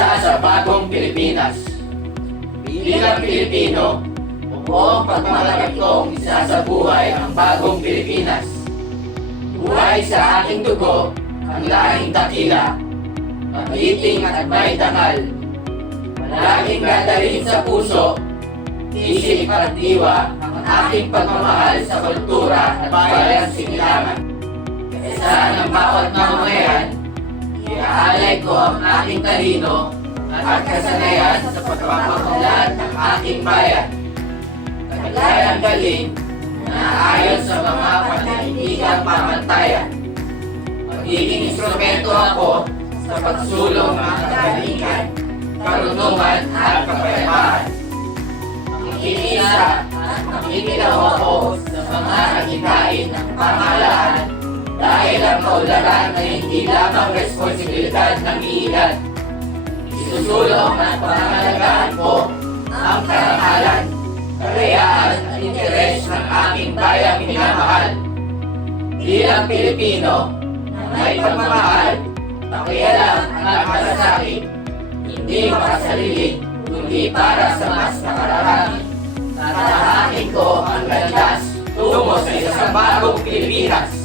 Pag-asa sa bagong Pilipinas. Bilang Pilipino, buong pagmamalakad kong isasabuhay ang bagong Pilipinas. Buhay sa aking dugo, ang lahing dakila, magiting at may dangal. Laging dadalhin sa puso, isip at diwa ang aking pagmamahal sa kultura at bayang sinilangan. Kaysa ng bawat mamamayan, iaalay ko ang aking talino at kasanayan sa pagpapaunlad ng aking bayan. Kagayang galing na ayon sa mga pananitigang pamantayan. Magiging instrumento ako sa pagsulong ng kagalingan, karunungan at kapayapaan. Makikiisa at makikilaw ako sa mga nagikain ng pamahalaan dahil ang kaunlaran ay hindi lamang responsibilidad ng iilan. Isusulong at pangangalagaan ko ang karangalan, karayaan at interes ng aming bayang minamahal. Bilang Pilipino na may pagmamahal, pakialam at malasakit, hindi makasarili, kundi para sa mas nakararami. Tatahakin ko ang landas tungo sa isang bagong Pilipinas.